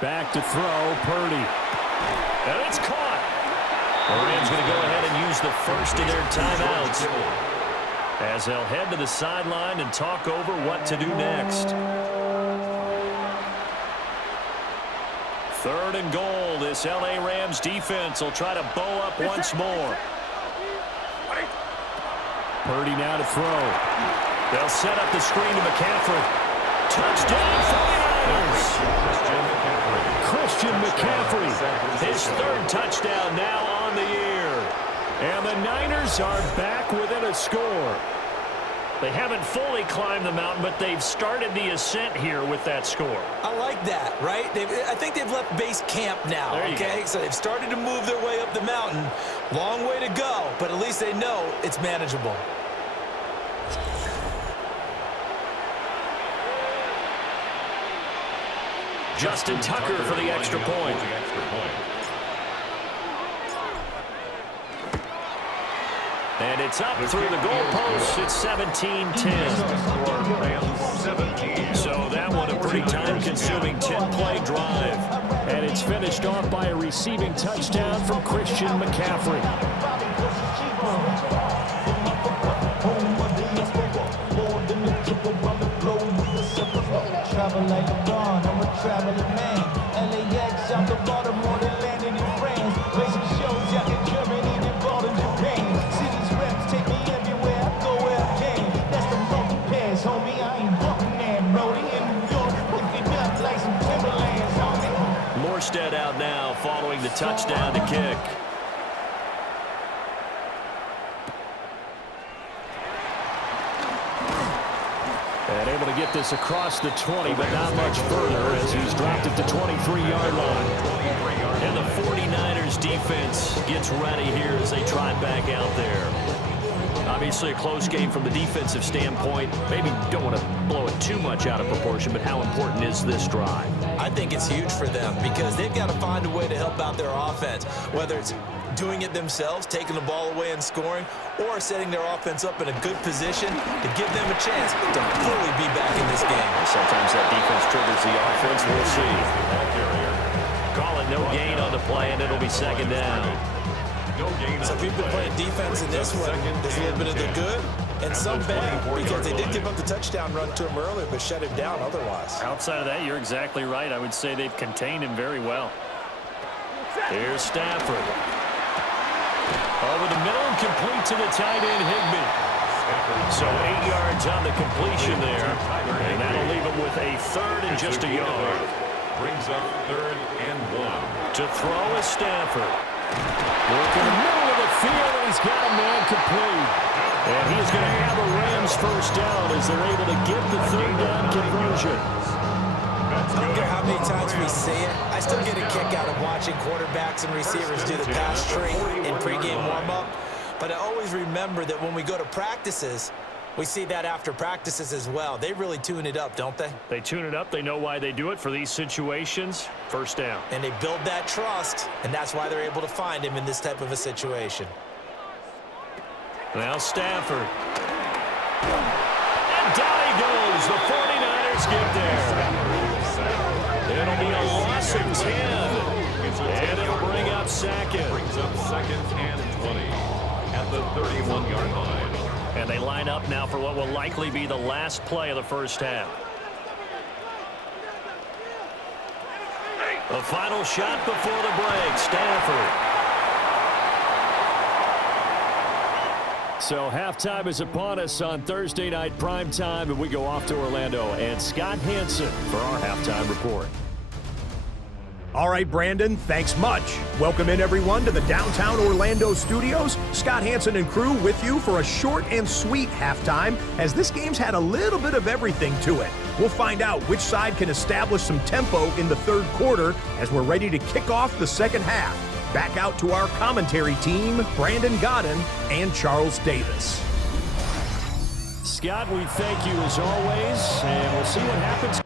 Back to throw, Purdy. And it's caught. The Rams going to go ahead and use the first of their timeouts as they'll head to the sideline and talk over what to do next. 3rd and goal. This L.A. Rams defense will try to bow up once more. Purdy now to throw. They'll set up the screen to McCaffrey. Touchdown 49ers! Christian McCaffrey, his 3rd touchdown now on the year. And the Niners are back within a score. They haven't fully climbed the mountain, but they've started the ascent here with that score. I like that, right? I think they've left base camp now, okay? So they've started to move their way up the mountain. Long way to go, but at least they know it's manageable. Justin Tucker for the extra point. And it's up through the goalposts. It's 17-10. So that one a pretty time-consuming 10-play drive. And it's finished off by a receiving touchdown from Christian McCaffrey. Travel like a bond, I'm a traveling man. LAX out the Baltimore, they landed in France. Racing shows out in Germany, involved in Japan. Cities reps take me everywhere, I go where I can. That's the monkey pass, homie. I ain't walking there, Brody. In New York, looking up like some Timberlands, homie. Morstead out now following the touchdown to kick. And able to get this across the 20, but not much further as he's dropped it to 23-yard line. And the 49ers defense gets ready here as they try back out there. Obviously a close game from the defensive standpoint. Maybe don't want to blow it too much out of proportion, but how important is this drive? I think it's huge for them because they've got to find a way to help out their offense, whether it's doing it themselves, taking the ball away and scoring, or setting their offense up in a good position to give them a chance to fully be back in this game. Sometimes that defense triggers the offense. We'll see. Call it no gain on the play, and it'll be 2nd down. So if you've been playing defense in this one, there's a little bit of the good and some bad because they did give up the touchdown run to him earlier but shut him down otherwise. Outside of that, you're exactly right. I would say they've contained him very well. Here's Stafford. Over the middle and complete to the tight end, Higbee. So 8 yards on the completion there. And that'll leave him with a 3rd and just a yard. Brings up 3rd and 1. To throw is Stafford. Work in the middle of the field, and he's got a man complete. And he's going to have a Rams first down as they're able to get the 3rd down conversion. I don't care how many times we see it. I still get a kick out of watching quarterbacks and receivers do the pass tree in pregame warm-up. But I always remember that when we go to practices, we see that after practices as well. They really tune it up, don't they? They tune it up. They know why they do it for these situations. First down. And they build that trust, and that's why they're able to find him in this type of a situation. Now Stafford. And down he goes. The 49ers get there. It'll be a loss of 10. And it'll bring up 2nd. Brings up 2nd and 20 at the 31-yard line. And they line up now for what will likely be the last play of the first half. The final shot before the break, Stafford. So halftime is upon us on Thursday night primetime, and we go off to Orlando. And Scott Hansen for our halftime report. All right, Brandon, thanks much. Welcome in, everyone, to the downtown Orlando studios. Scott Hansen and crew with you for a short and sweet halftime, as this game's had a little bit of everything to it. We'll find out which side can establish some tempo in the 3rd quarter as we're ready to kick off the 2nd half. Back out to our commentary team, Brandon Godden and Charles Davis. Scott, we thank you as always, and we'll see what happens.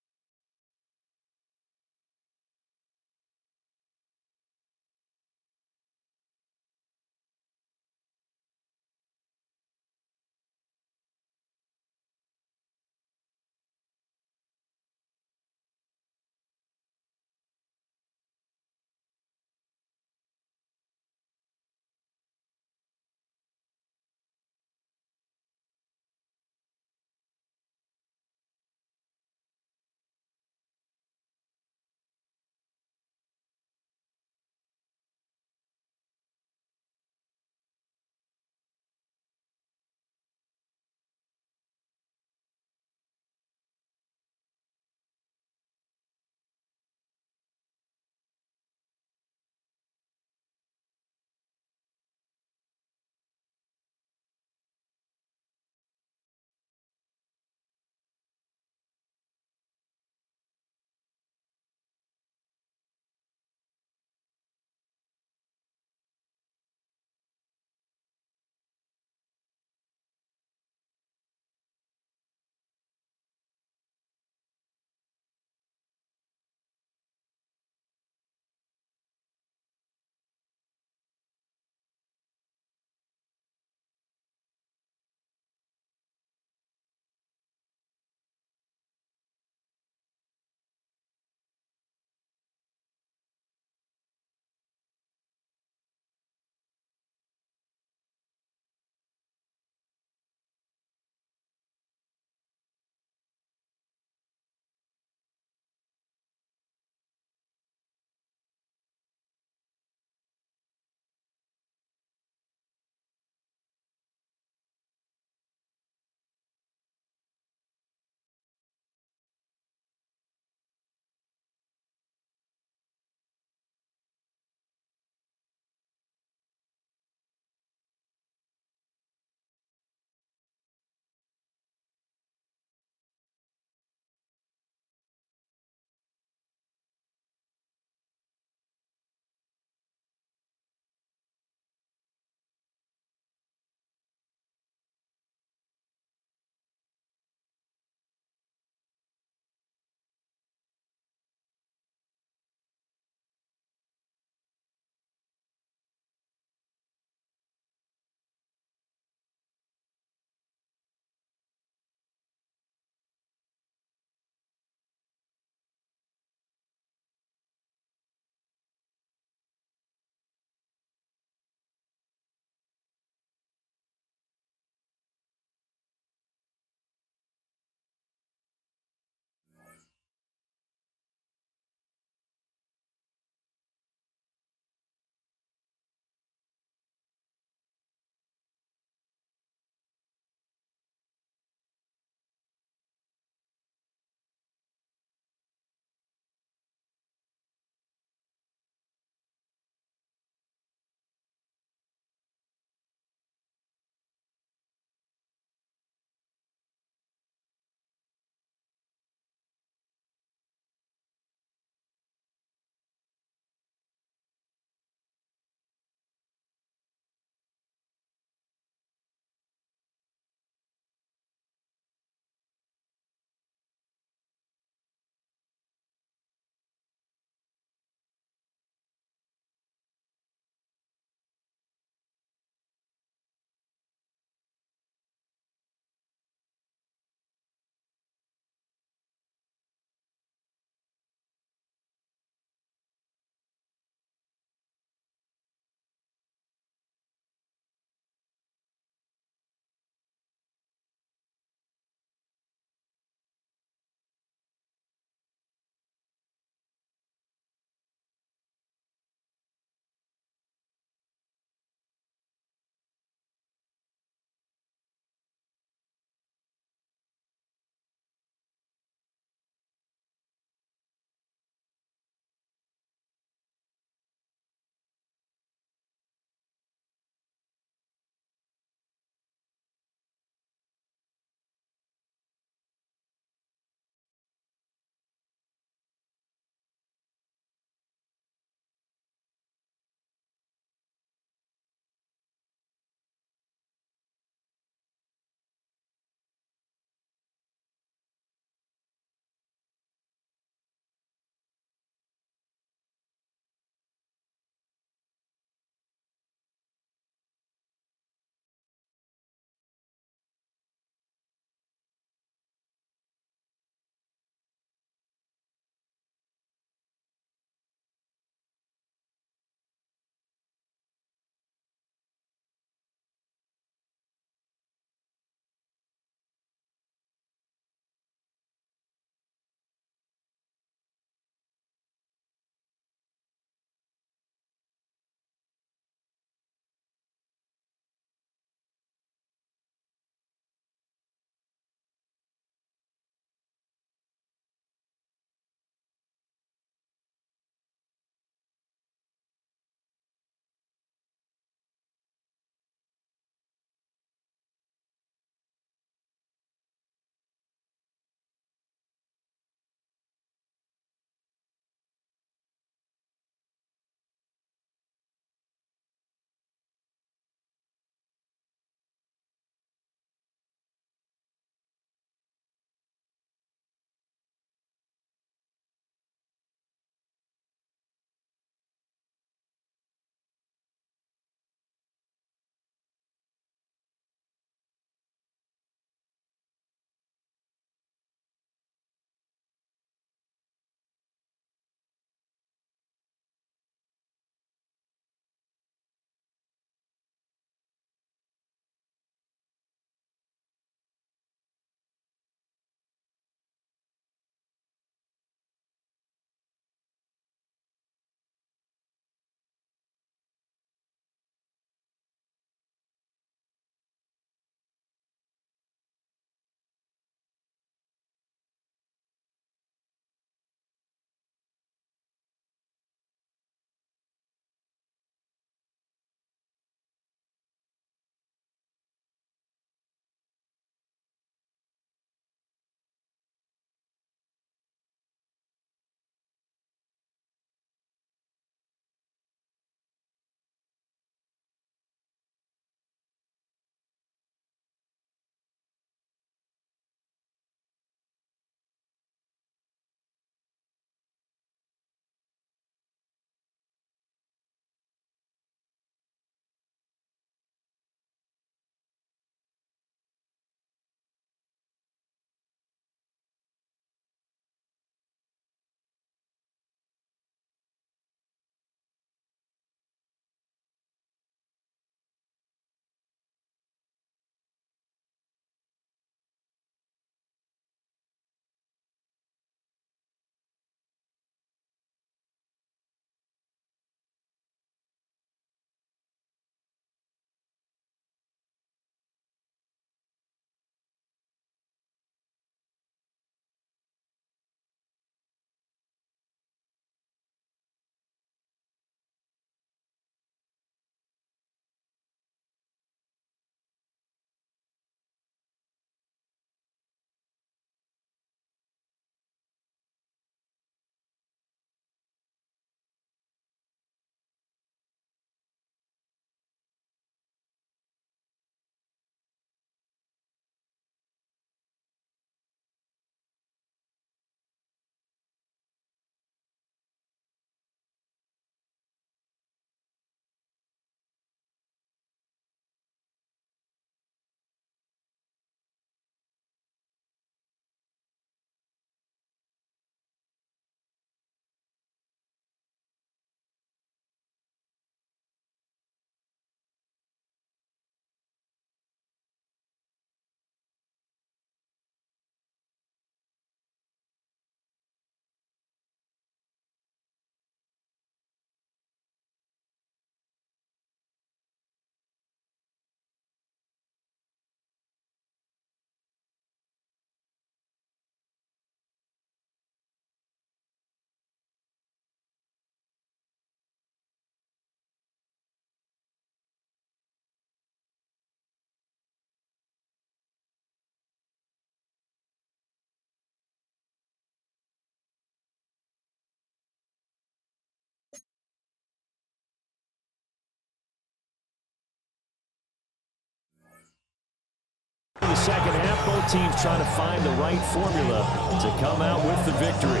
second half. Both teams trying to find the right formula to come out with the victory.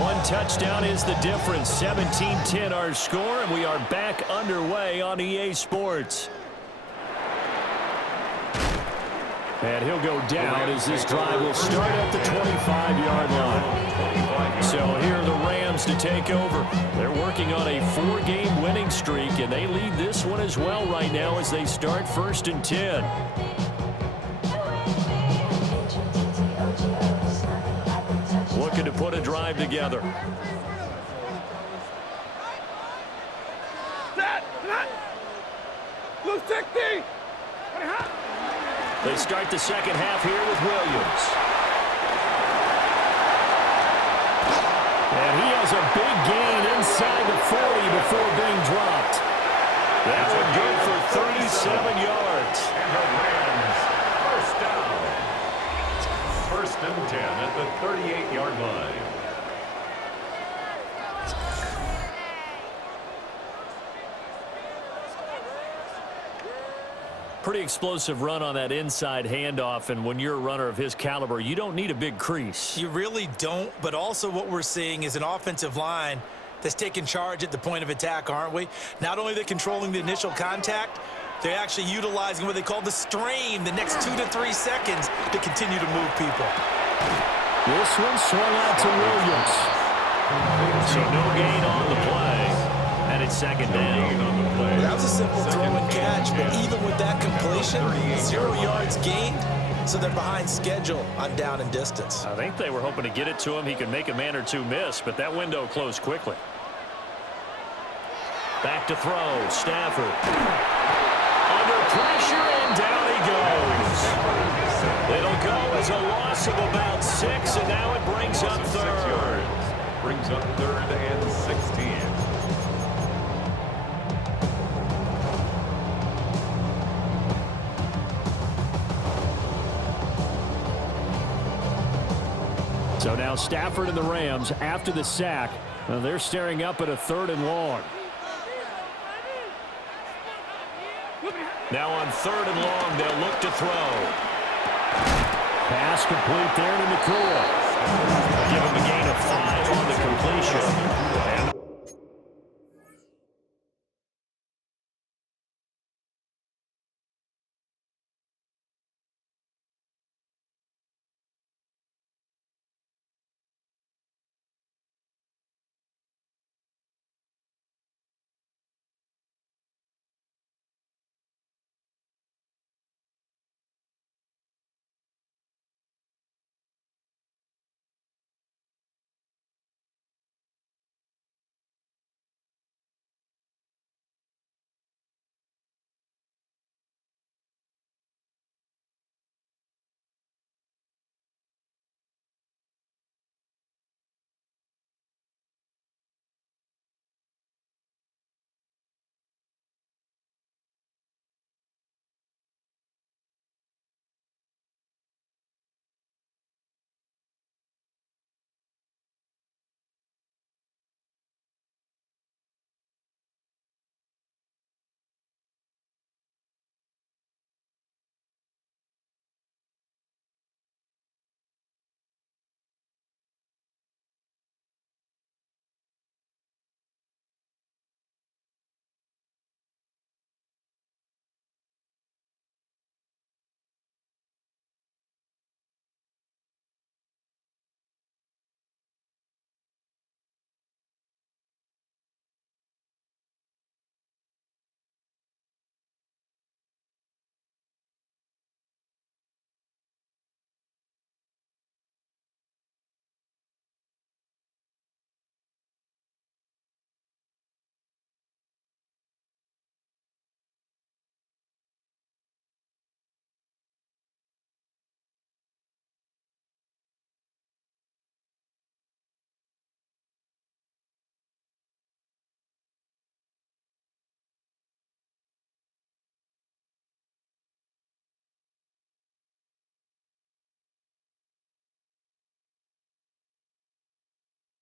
One touchdown is the difference. 17-10 our score, and we are back underway on EA Sports. And he'll go down as this drive will start at the 25-yard line. So here are the Rams to take over. They're working on a 4-game winning streak, and they lead this one as well right now as they start 1st and 10. Looking to put a drive together. They start the second half here with Williams. And he has a big gain inside the 40 before being dropped. That one good for 37 yards. And the Rams, first down. 1st and 10 at the 38-yard line. Pretty explosive run on that inside handoff, and when you're a runner of his caliber, you don't need a big crease. You really don't, but also what we're seeing is an offensive line that's taking charge at the point of attack, aren't we? Not only are they controlling the initial contact, they're actually utilizing what they call the strain, the next 2 to 3 seconds to continue to move people. This one swung out to Williams. So no gain on the play, and it's second down. Well, that was a simple throw and catch, but even with that completion, 0 yards gained, so they're behind schedule on down and distance. I think they were hoping to get it to him. He could make a man or two miss, but that window closed quickly. Back to throw, Stafford. Under pressure, and down he goes. It'll go as a loss of about 6, and now it brings up 3rd. Brings up 3rd and 16. So now Stafford and the Rams, after the sack, they're staring up at a 3rd and long. Now on 3rd and long, they'll look to throw. Pass complete there to Nakua. Give him a gain of 5 on the completion.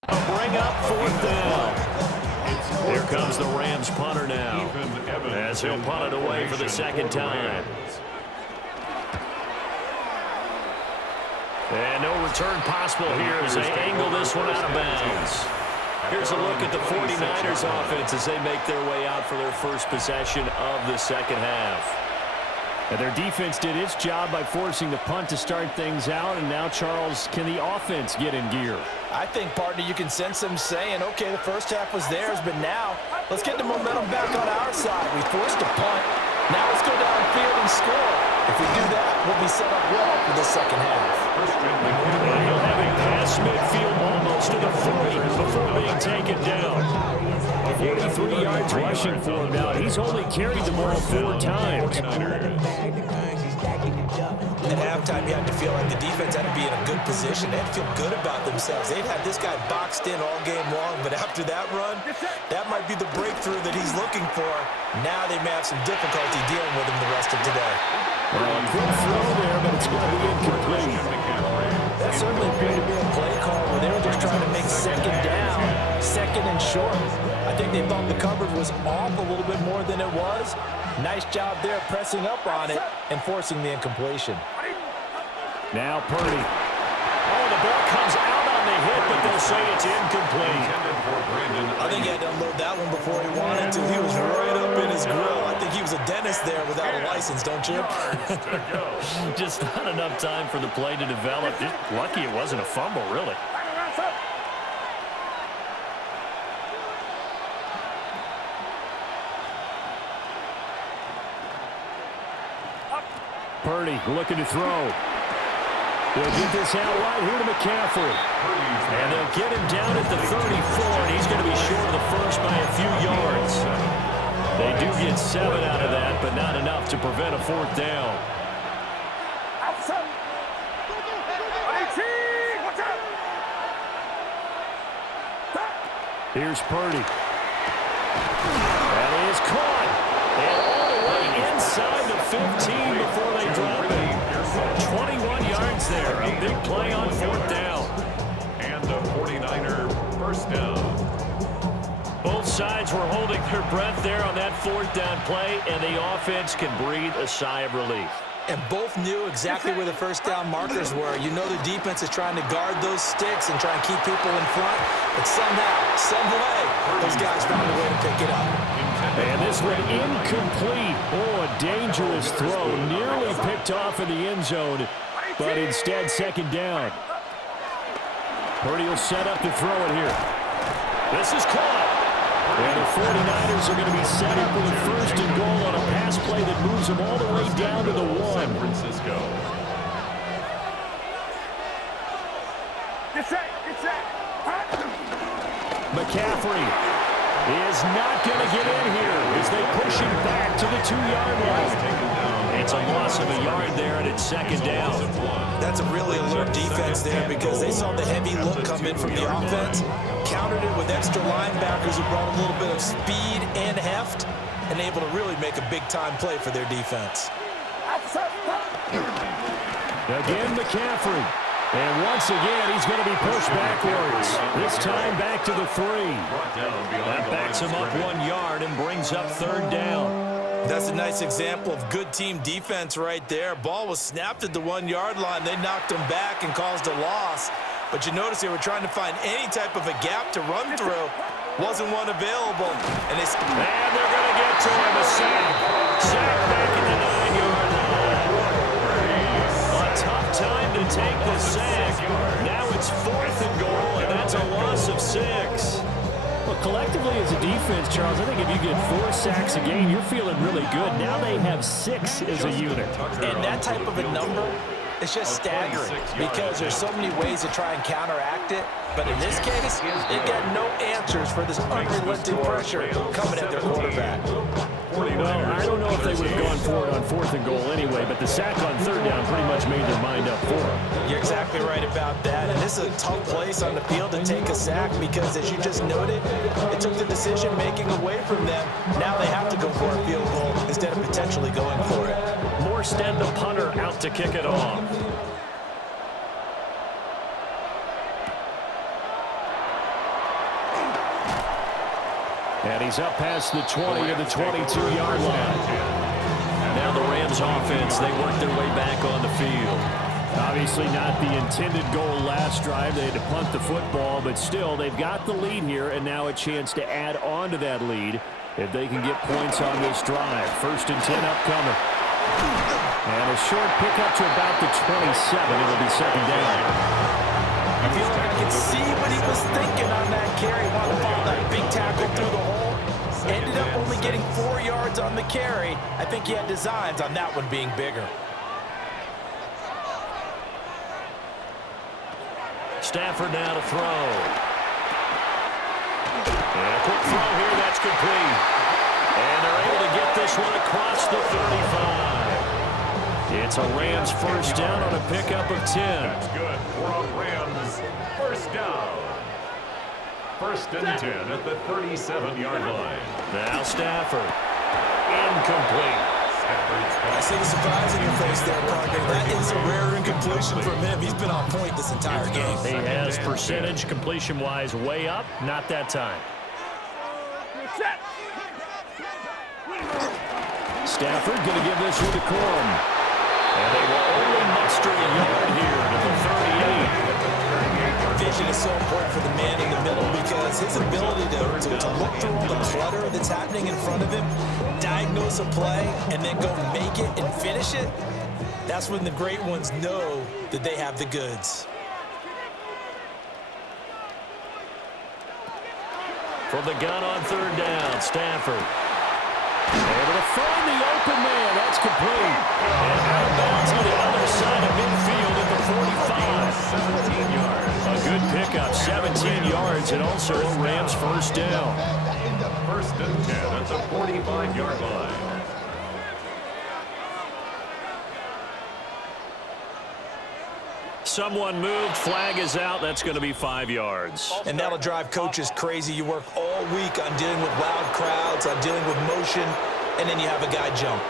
Bring up 4th down. Here comes the Rams punter now, as he'll punt it away for the second time. And no return possible here as they angle this one out of bounds. Here's a look at the 49ers offense as they make their way out for their first possession of the second half. And their defense did its job by forcing the punt to start things out. And now, Charles, can the offense get in gear? I think, partner, you can sense them saying, okay, the first half was theirs, but now let's get the momentum back on our side. We forced a punt. Now let's go downfield and score. If we do that, we'll be set up well for the second half. He'll have a pass midfield almost to the 40 before being taken down. 43 yards rushing for him now. He's only carried the ball 4 times. At halftime, you had to feel like the defense had to be in a good position. They had to feel good about themselves. They'd had this guy boxed in all game long, but after that run, that might be the breakthrough that he's looking for. Now they may have some difficulty dealing with him the rest of today. Well, a good throw there, but it's going to be incomplete. That certainly appeared to be a play call where they were just trying to make second down, second and short. I think they thought the coverage was off a little bit more than it was. Nice job there pressing up on it and forcing the incompletion. Now Purdy. Oh, the ball comes out on the hit, but they'll say it's incomplete. I think he had to unload that one before he wanted to. He was right up in his grill. I think he was a dentist there without a license, don't you? Just not enough time for the play to develop. Just lucky it wasn't a fumble, really. Purdy looking to throw. They'll get this out right here to McCaffrey. And they'll get him down at the 34, and he's going to be short of the first by a few yards. They do get 7 out of that, but not enough to prevent a 4th down. Here's Purdy. That is caught. And all the way inside the 15 before they drop it. 21 yards there. A big play on 4th down. And the 49er first down. Both sides were holding their breath there on that 4th down play, and the offense can breathe a sigh of relief. And both knew exactly where the first down markers were. You know the defense is trying to guard those sticks and try and keep people in front. But somehow, some way, those guys found a way to pick it up. And this one incomplete. Oh, a dangerous throw. Nearly picked off in the end zone, but instead second down. Purdy will set up to throw it here. This is caught. And the 49ers are going to be set up with a 1st and goal on a pass play that moves them all the way down to the 1. San Francisco. McCaffrey is not going to get in here as they push him back to the 2-yard line. It's a loss of a yard there, and it's second down. That's a really alert defense there because they saw the heavy look come in from the offense, countered it with extra linebackers who brought a little bit of speed and heft, and able to really make a big-time play for their defense. Again, McCaffrey. And once again, he's going to be pushed backwards. This time back to the 3. That backs him up 1 yard and brings up 3rd down. That's a nice example of good team defense right there. Ball was snapped at the 1-yard line. They knocked him back and caused a loss. But you notice they were trying to find any type of a gap to run through. Wasn't one available. And they're going to get to him. A sack. Sack back in the 9-yard line. A tough time to take the sack. Now it's 4th and goal, and that's a loss of 6. Well, collectively as a defense, Charles, I think if you get 4 sacks a game, you're feeling really good. Now they have 6 as a unit. And that type of a number is just staggering because there's so many ways to try and counteract it. But in this case, they got no answers for this unrelenting pressure coming at their quarterback. Well, I don't know if they would have gone for it on 4th and goal anyway, but the sack on 3rd down pretty much made their mind up for it. You're exactly right about that. And this is a tough place on the field to take a sack because, as you just noted, it took the decision-making away from them. Now they have to go for a field goal instead of potentially going for it. Morstead, the punter, out to kick it off. And he's up past the 20 to the 22-yard line. Now the Rams offense, they work their way back on the field. Obviously not the intended goal last drive. They had to punt the football, but still, they've got the lead here, and now a chance to add on to that lead if they can get points on this drive. 1st and 10 upcoming. And a short pickup to about the 27. It'll be 2nd down. I feel like I can see what he was thinking on that carry. Wanted to follow that big tackle through the hole. Ended up only getting 4 yards on the carry. I think he had designs on that one being bigger. Stafford now to throw. And a quick throw here, that's complete. And they're able to get this one across the 35. It's a Rams 1st down on a pickup of 10. That's good for a Rams 1st down. 1st and 10 at the 37-yard line. Now Stafford. Incomplete. I see the surprise in your face there, partner. That is a rare incompletion from him. He's been on point this entire game. He has percentage completion-wise way up. Not that time. Stafford going to give this one to Corum. And they will only muster a yard here to the 38. Vision is so important for the man in the middle because his ability to look through all the clutter that's happening in front of him, diagnose a play, and then go make it and finish it, that's when the great ones know that they have the goods. From the gun on 3rd down, Stafford. Able to find the open man. That's complete. And out of bounds on the other side of midfield at the 45. 17 yards. A good pickup, 17 yards, and also a Rams 1st down. 1st and 10 at the 45-yard line. Someone moved, flag is out. That's going to be 5 yards. And that'll drive coaches crazy. You work all week on dealing with loud crowds, on dealing with motion, and then you have a guy jump.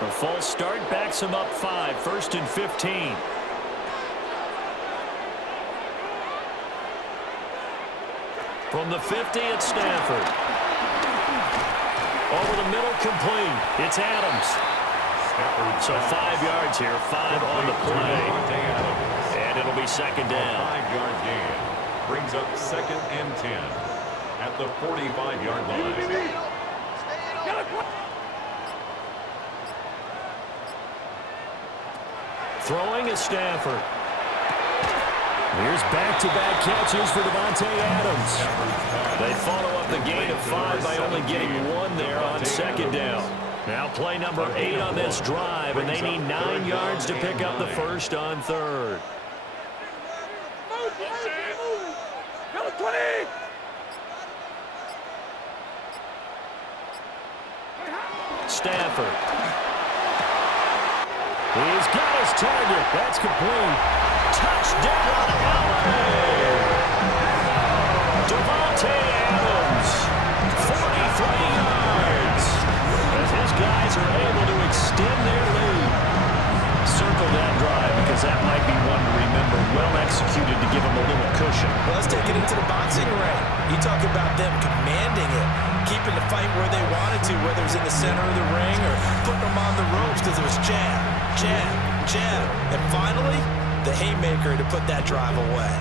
A false start backs him up 5, 1st and 15. From the 50, it's Stafford. Over the middle, complete. It's Adams. So 5 yards here, 5 on the play. And it'll be 2nd down. 5-yard gain brings up 2nd and 10 at the 45-yard line. Throwing is Stafford. Here's back-to-back catches for Davante Adams. They follow up the gain of 5 by only getting 1 there on 2nd down. Now play number 8 on this drive, and they need 9 yards to pick up the 1st on 3rd. Stafford. He's got his target. That's complete. Touchdown, LA! Davante Adams, 43 yards. As his guys are able to extend their lead. Circle that drive because that might be one to remember. Well executed to give them a little cushion. Well, let's take it into the boxing ring. You talk about them commanding it, keeping the fight where they wanted to, whether it was in the center of the ring or putting them on the ropes because it was jab, jab, jab. And finally, the haymaker to put that drive away.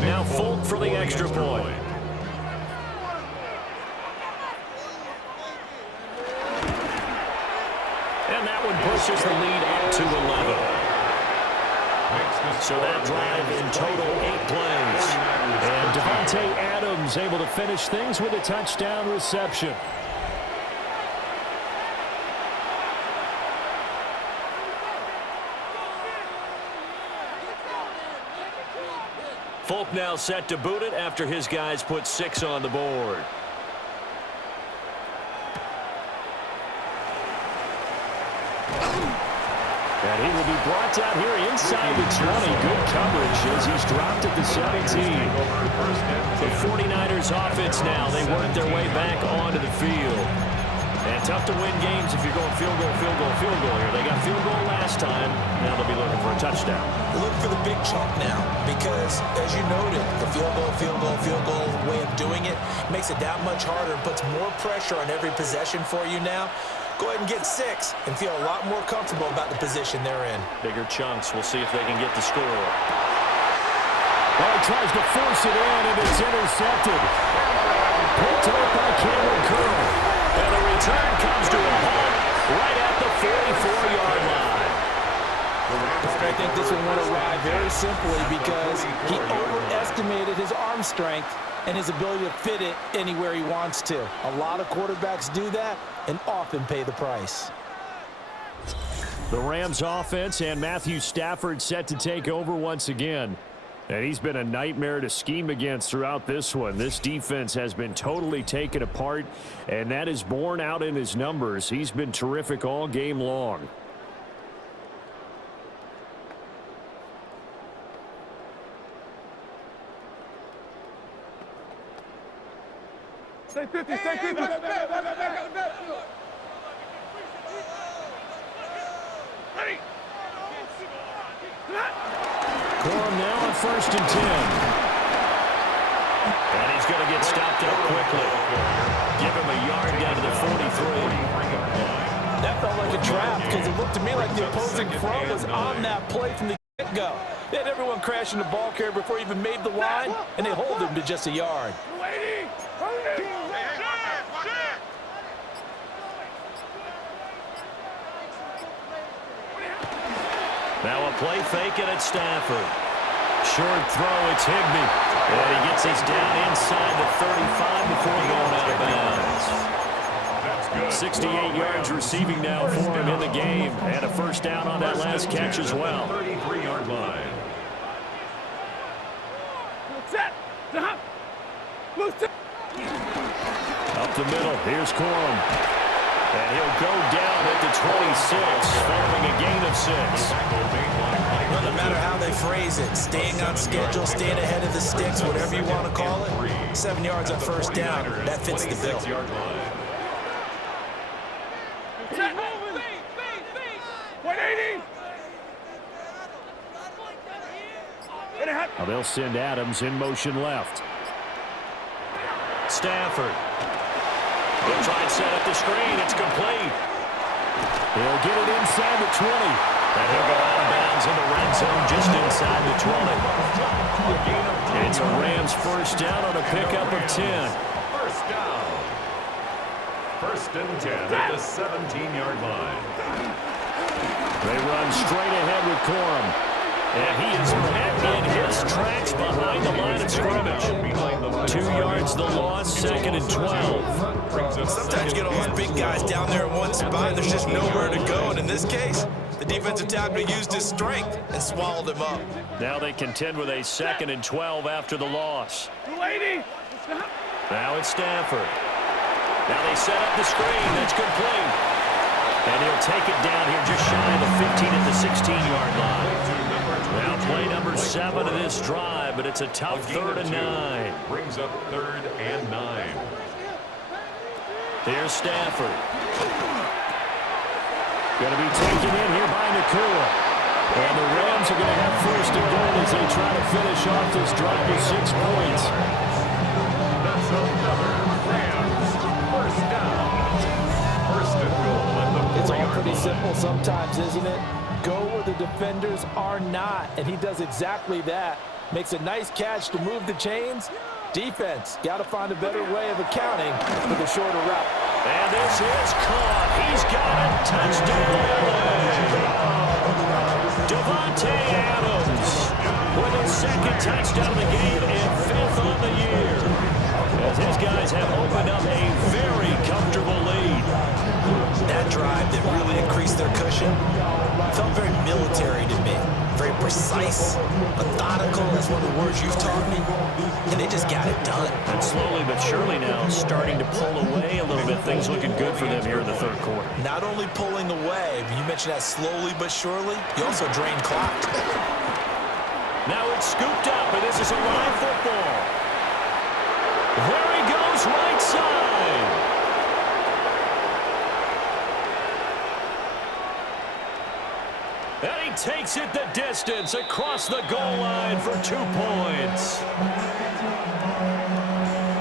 Now Folk for the extra point. And that one pushes the lead up to 11. So that drive in total 8 plays. And Davante Adams able to finish things with a touchdown reception. Folk now set to boot it after his guys put 6 on the board. And he will be brought down here inside the 20. Good coverage as he's dropped at the 17. The 49ers offense now. They work their way back onto the field. And tough to win games if you're going field goal, field goal, field goal here. They got field goal last this time. Now they'll be looking for a touchdown. They're looking for the big chunk now because, as you noted, the field goal way of doing it makes it that much harder and puts more pressure on every possession for you now. Go ahead and get 6 and feel a lot more comfortable about the position they're in. Bigger chunks. We'll see if they can get the score. Well, he tries to force it in, and it's intercepted. Picked up by Cameron Curl. And the return comes to a halt right at the 44-yard line. I think this one went awry very simply because he overestimated his arm strength and his ability to fit it anywhere he wants to. A lot of quarterbacks do that and often pay the price. The Rams offense and Matthew Stafford set to take over once again. And he's been a nightmare to scheme against throughout this one. This defense has been totally taken apart, and that is borne out in his numbers. He's been terrific all game long. Stay 50, stay 50. Corum now on 1st and 10. And he's going to get stopped up quickly. Give him a yard down to the 43. That felt like a trap because it looked to me like the opposing front was on that play from the get-go. They had everyone crashing the ball carrier before he even made the line, and they hold him to just a yard. Now a play fake it at Stafford. Short throw, it's Higbee. And he gets his down inside the 35 before going out of bounds. 68 yards receiving now for him in the game. And a first down on that last catch as well. 33-yard line. Up the middle, here's Corum. And he'll go down at the 26, following a gain of 6. Well, no matter how they phrase it, staying on schedule, staying ahead of the sticks, whatever you want to call it, 7 yards on first down, that fits the bill. Now they'll send Adams in motion left. Stafford. He'll try and set up the screen. It's complete. He'll get it inside the 20. And he'll go out of bounds in the red zone just inside the 20. It's a Rams first down on a pickup of 10. First down. 1st and 10 at the 17-yard line. They run straight ahead with Corum. And he is met in his tracks behind the line of scrimmage. 2 yards the loss, 2nd and 12. Sometimes you get all those big guys down there in one spot, and there's just nowhere to go. And in this case, the defensive tackle used his strength and swallowed him up. Now they contend with a 2nd and 12 after the loss. Now it's Stafford. Now they set up the screen. That's complete. And he'll take it down here just shy of the 15 at the 16-yard line. Now play number 7 of this drive, but it's a tough 3rd and 9. Brings up 3rd and 9. Here's Stafford. Going to be taken in here by Nakua. And the Rams are going to have 1st and goal as they try to finish off this drive with 6 points. That's another Rams first down. 1st and goal at the 4-yard line. It's all pretty simple sometimes, isn't it? Go where the defenders are not, and he does exactly that. Makes a nice catch to move the chains. Defense, got to find a better way of accounting for the shorter route. And this is caught. He's got a touchdown. Devontae Adams with his 2nd touchdown of the game and 5th on the year. As his guys have opened up a very comfortable lead. That drive that really increased their cushion felt very military to me. Very precise, methodical, that's one of the words you've taught me. And they just got it done. And slowly but surely now starting to pull away a little bit. Things looking good for them here in the 3rd quarter. Not only pulling away, but you mentioned that slowly but surely, you also drained clock. Now it's scooped up, and this is a live football. There he goes, right side. And he takes it the distance across the goal line for 2 points.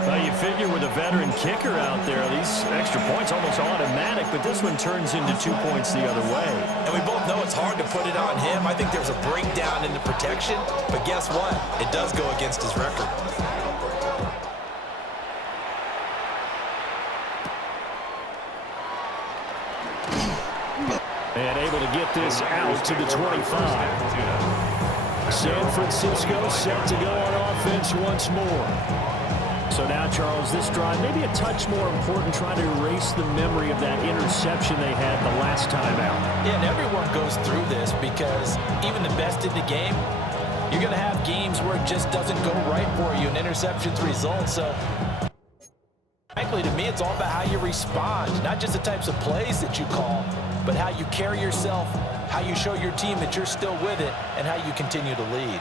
Well, you figure with a veteran kicker out there, these extra points almost automatic, but this one turns into 2 points the other way. And we both know it's hard to put it on him. I think there's a breakdown in the protection, but guess what? It does go against his record. And able to get this out to the 25. San Francisco set to go on offense once more. So now, Charles, this drive maybe a touch more important, trying to erase the memory of that interception they had the last time out. Yeah, and everyone goes through this because even the best in the game, you're going to have games where it just doesn't go right for you, and interceptions result. So, frankly, to me, it's all about how you respond, not just the types of plays that you call, but how you carry yourself, how you show your team that you're still with it, and how you continue to lead.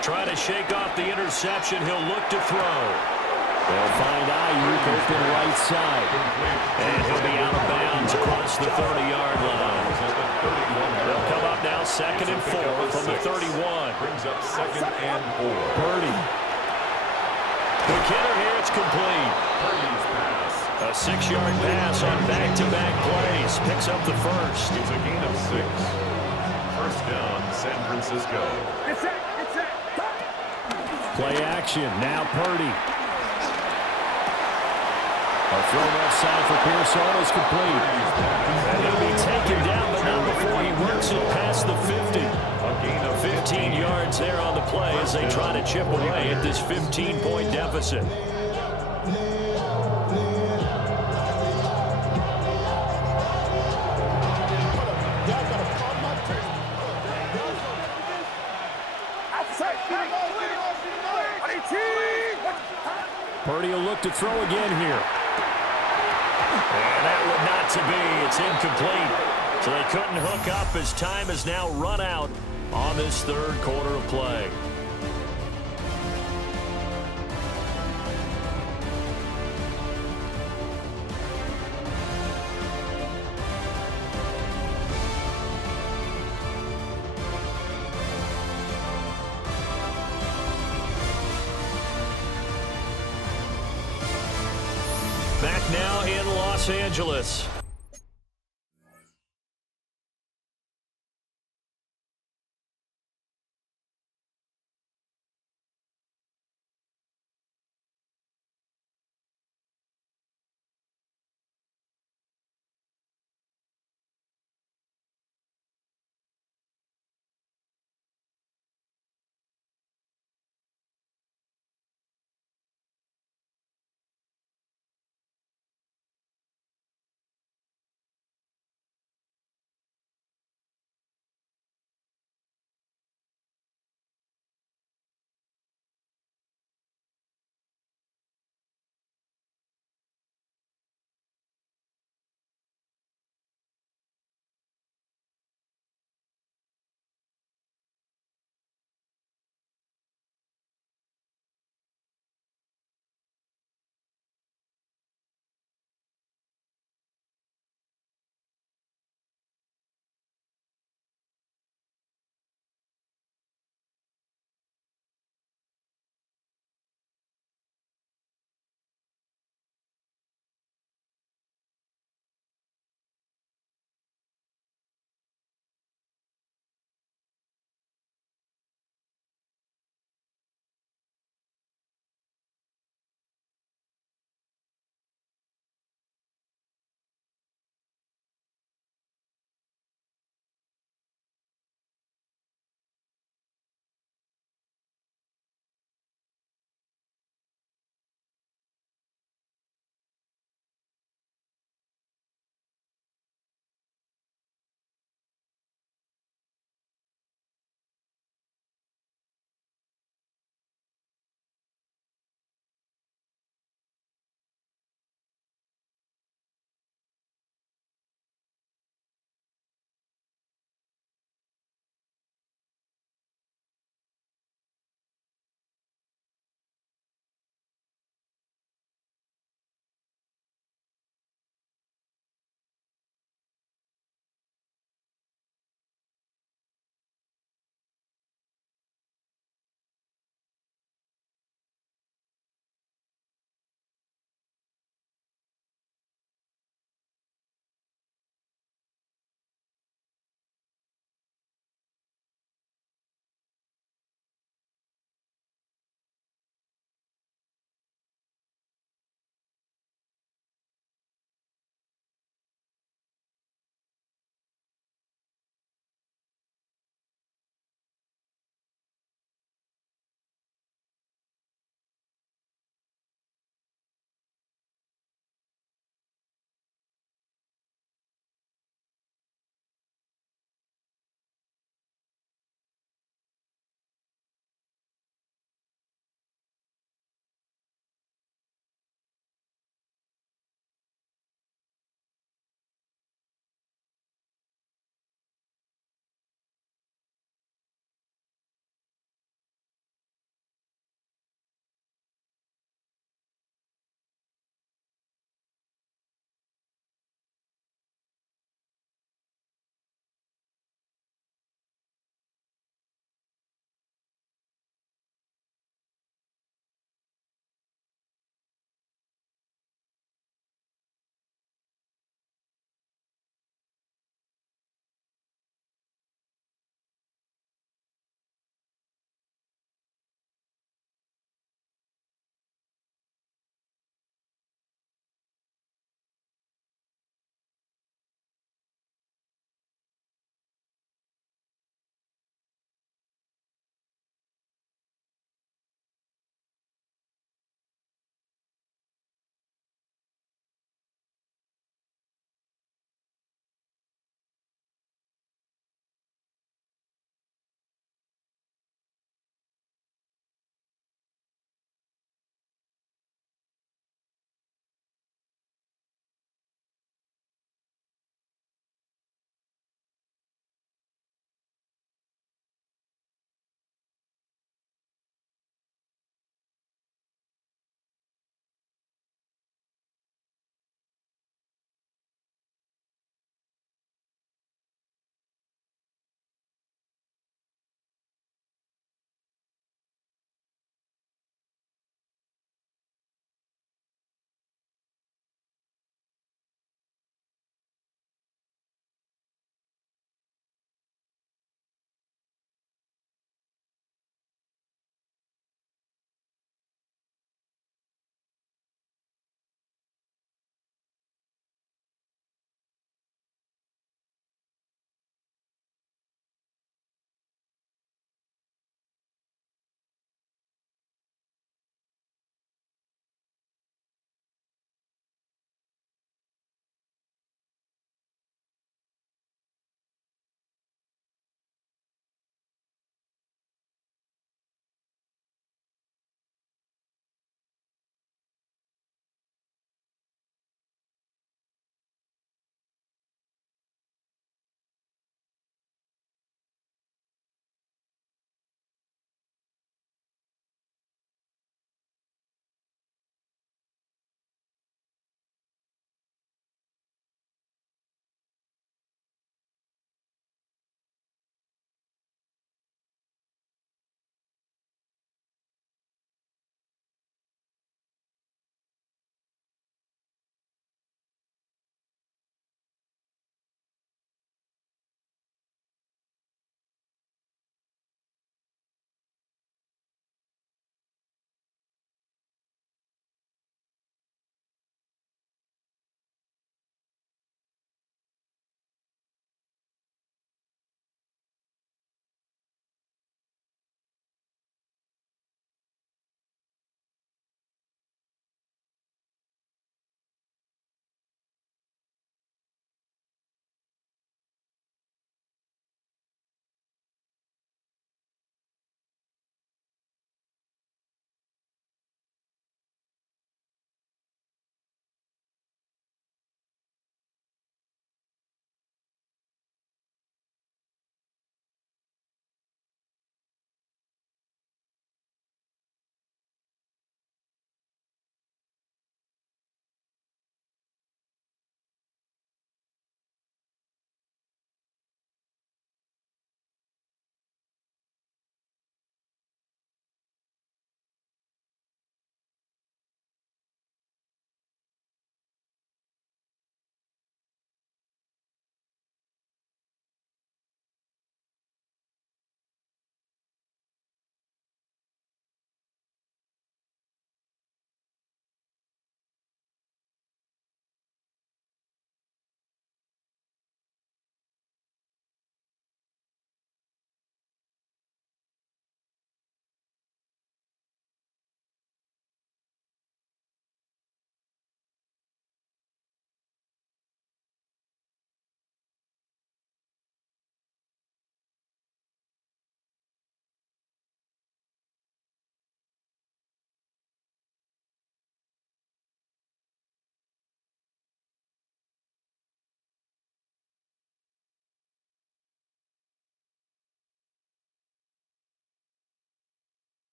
Trying to shake off the interception. He'll look to throw. They'll find Ayuk open right side. And he'll be out of bounds across the 30-yard line. They'll come up now 2nd and 4 from the 31. Brings up 2nd and 4. Purdy. The kidder here, it's complete. Purdy's pass. A 6-yard pass on back-to-back plays. Picks up the first. It's a gain of 6. First down, San Francisco. Play action. Now Purdy. A throw left side for Pearson is complete. And he'll be taken down, but not before he works it past the 50. A gain of 15 yards there on the play as they try to chip away at this 15-point deficit. Purdy will look to throw again here. And that would not to be. It's incomplete. So they couldn't hook up as time has now run out on this third quarter of play. Back now in Los Angeles.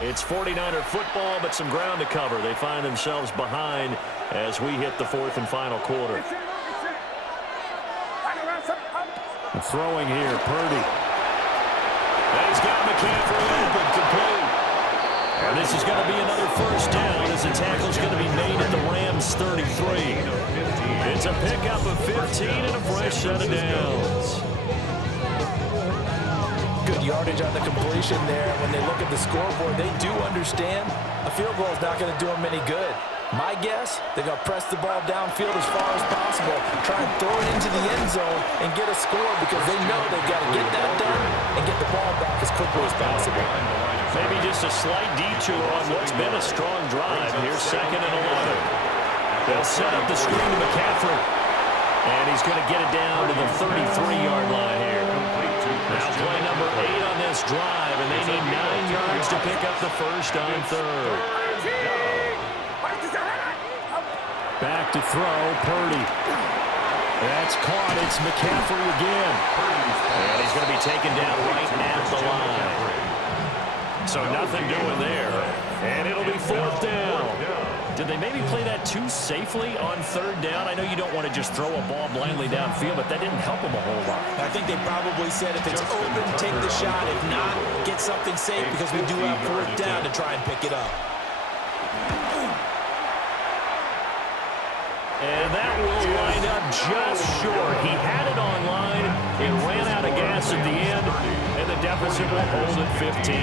It's 49er football, but some ground to cover. They find themselves behind as we hit the fourth and final quarter. Throwing here, Purdy. And he's got McCaffrey open, complete. And this is going to be another first down as the tackle's going to be made at the Rams' 33. It's a pickup of 15 and a fresh set of downs. Good yardage on the completion there. When they look at the scoreboard, they do understand a field goal is not going to do them any good. My guess, they're going to press the ball downfield as far as possible, try and throw it into the end zone and get a score because they know they've got to get that done and get the ball back as quickly as possible. Maybe just a slight detour on what's been a strong drive. Here's 2nd and 11. They'll set up the screen to McCaffrey. And he's going to get it down to the 33-yard line here. Now play number 8 on this drive, and they need 9 yards to pick up the first on 3rd. Back to throw, Purdy. That's caught. It's McCaffrey again. And he's going to be taken down right at the line. So nothing doing there. And it'll be 4th down. Did they maybe play that too safely on 3rd down? I know you don't want to just throw a ball blindly downfield, but that didn't help them a whole lot. I think they probably said if it's open, take the shot. If not, get something safe because we do have 4th down to try and pick it up. And that will wind up just short. He had it on line. It ran out of gas at the end, and the deficit will hold at 15.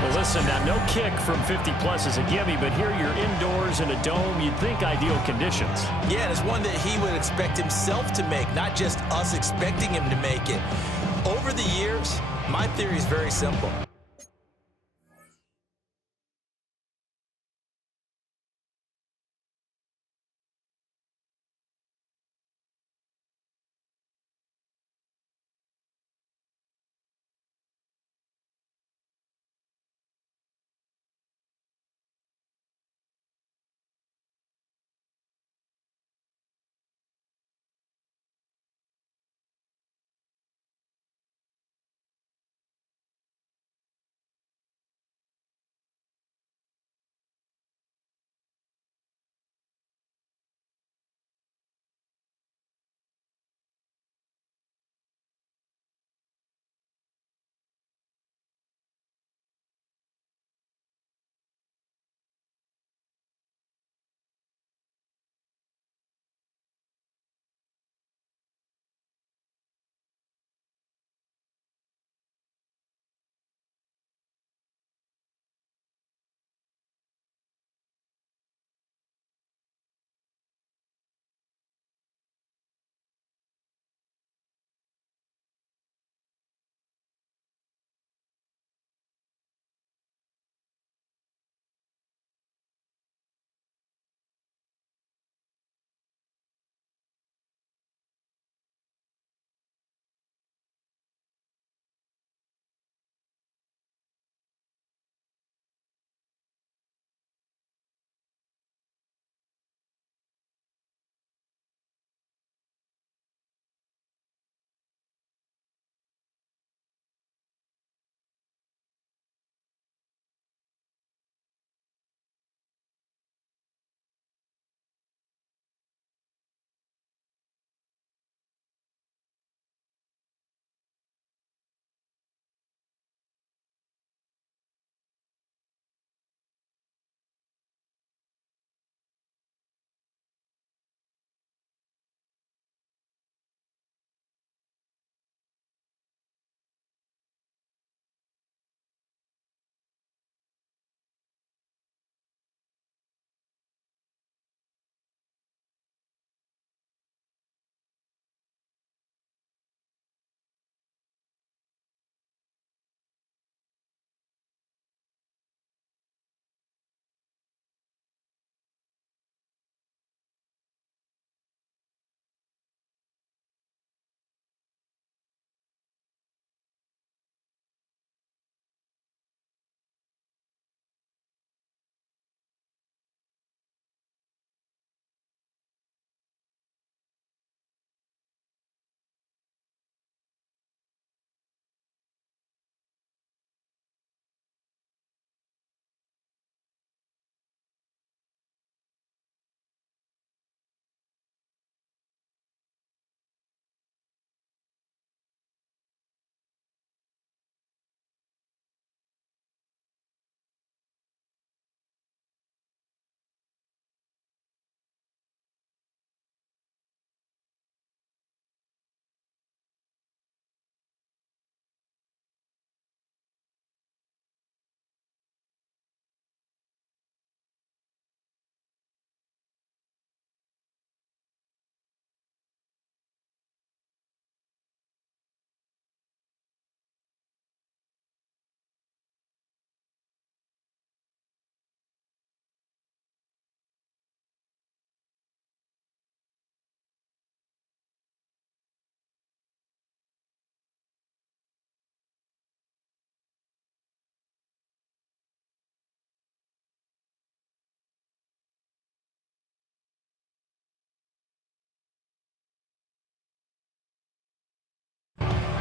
Well, listen, now no kick from 50-plus is a gimme, but here you're indoors in a dome. You'd think ideal conditions. Yeah, and it's one that he would expect himself to make, not just us expecting him to make it. Over the years, my theory is very simple.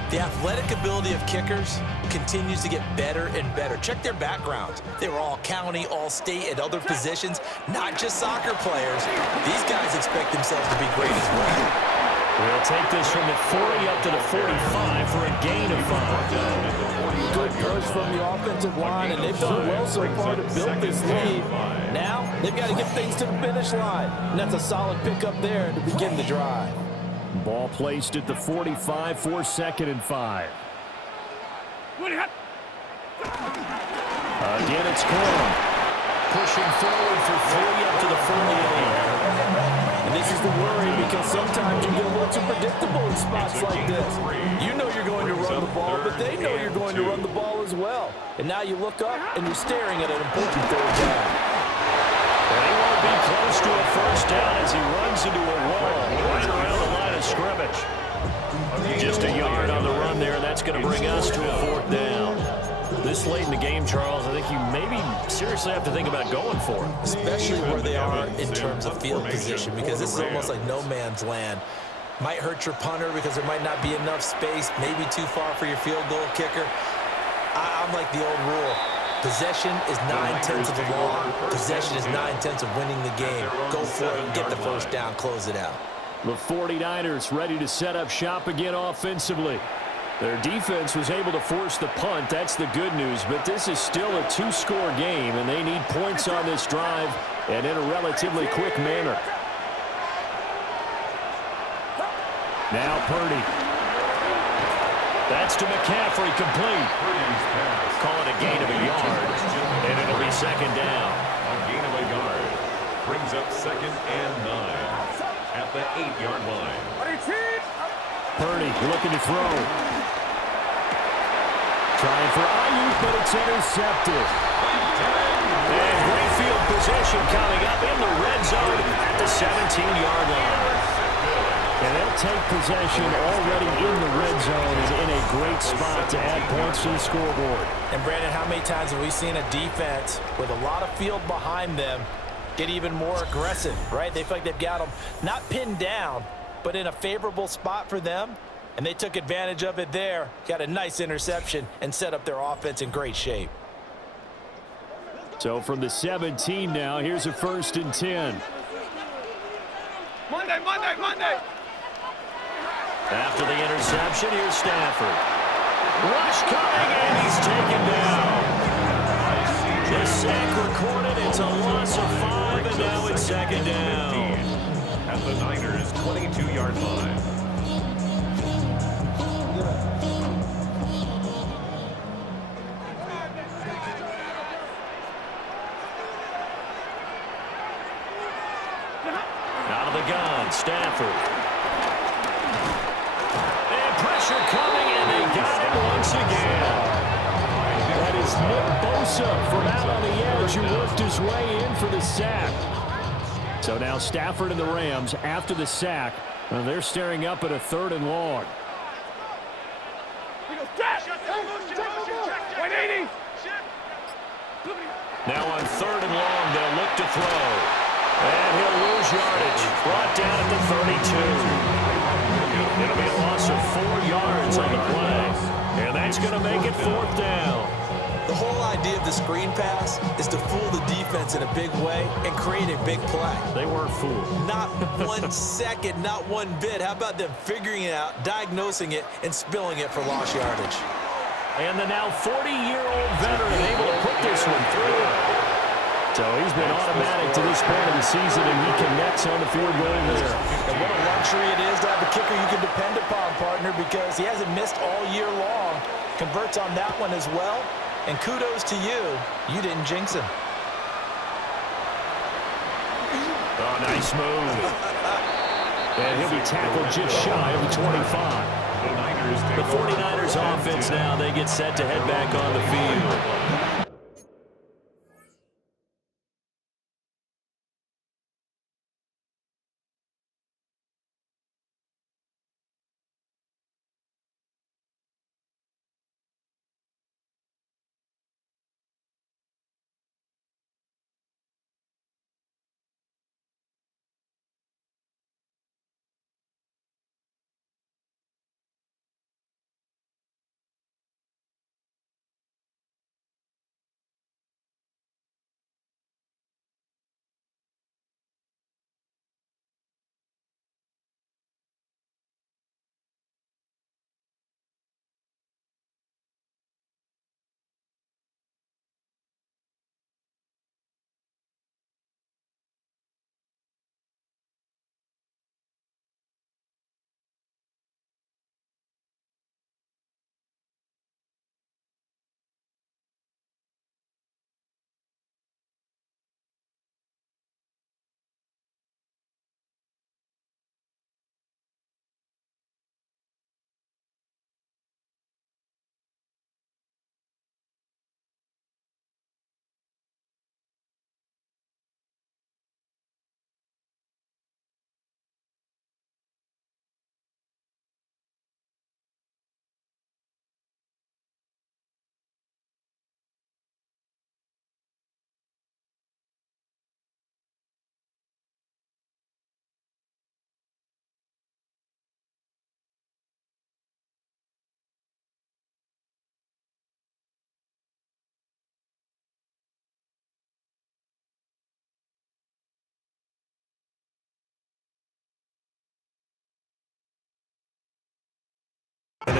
The athletic ability of kickers continues to get better and better. Check their backgrounds. They were all county, all state, and other positions, not just soccer players. These guys expect themselves to be great as well. We'll take this from the 40 up to the 45 for a gain of 5. Good push from the offensive line, and they've done well so far to build this lead. Now, they've got to get things to the finish line, and that's a solid pickup there to begin the drive. Ball placed at the 45 for 2nd and 5. Again, it's Corum. Pushing forward for 3 up to the 48. And this is the worry because sometimes you get a little too predictable in spots like this. You know you're going to run the ball, but they know you're going to run the ball as well. And now you look up and you're staring at an important 3rd down. And he won't be close to a 1st down as he runs into a wall right around the line of scrimmage. Just a yard on the run there, and that's going to bring us to a 4th down. This late in the game, Charles, I think you maybe seriously have to think about going for it. Especially where they are in terms of field position, because this is almost like no man's land. Might hurt your punter because there might not be enough space, maybe too far for your field goal kicker. I'm like the old rule. Possession is 9/10 of the law. Possession is 9/10 of winning the game. Go for it and get the 1st down, close it out. The 49ers ready to set up shop again offensively. Their defense was able to force the punt. That's the good news. But this is still a 2-score game, and they need points on this drive and in a relatively quick manner. Now Purdy. That's to McCaffrey, complete. Call it a gain of a yard, and it'll be 2nd down. A gain of a yard brings up 2nd and 9 at the 8-yard line. Purdy looking to throw. Trying for Ayuk, but it's intercepted. And great field possession coming up in the red zone at the 17-yard line. And they'll take possession already in the red zone and in a great spot to add points to the scoreboard. And Brandon, how many times have we seen a defense with a lot of field behind them get even more aggressive, right? They feel like they've got them not pinned down, but in a favorable spot for them. And they took advantage of it there, got a nice interception, and set up their offense in great shape. So from the 17 now, here's a 1st and 10. Monday. After the interception, here's Stafford. Rush coming, and he's taken down. The sack recorded. It's a loss of 5, and now it's 2nd down. At the Niners' 22-yard line. Out of the gun, Stafford. And pressure coming, and they got him once again. That is Nick Bosa from out on the edge who worked his way in for the sack. So now Stafford and the Rams, after the sack, they're staring up at a 3rd and long. Now on 3rd and long, they'll look to throw. And he'll lose yardage. Brought down at the 32. It'll be a loss of 4 yards on the play. And that's going to make it 4th down. The whole idea of the screen pass is to fool the defense in a big way and create a big play. They weren't fooled. Not 1 second, not 1 bit. How about them figuring it out, diagnosing it, and spilling it for lost yardage? And the now 40-year-old veteran able to put this one through. So he's been automatic to this point of the season, and he connects on the field goal there. And what a luxury it is to have a kicker you can depend upon, partner, because he hasn't missed all year long. Converts on that one as well. And kudos to you. You didn't jinx him. Oh, nice move. And he'll be tackled just shy of the 25. The 49ers offense now, they get set to head back on the field.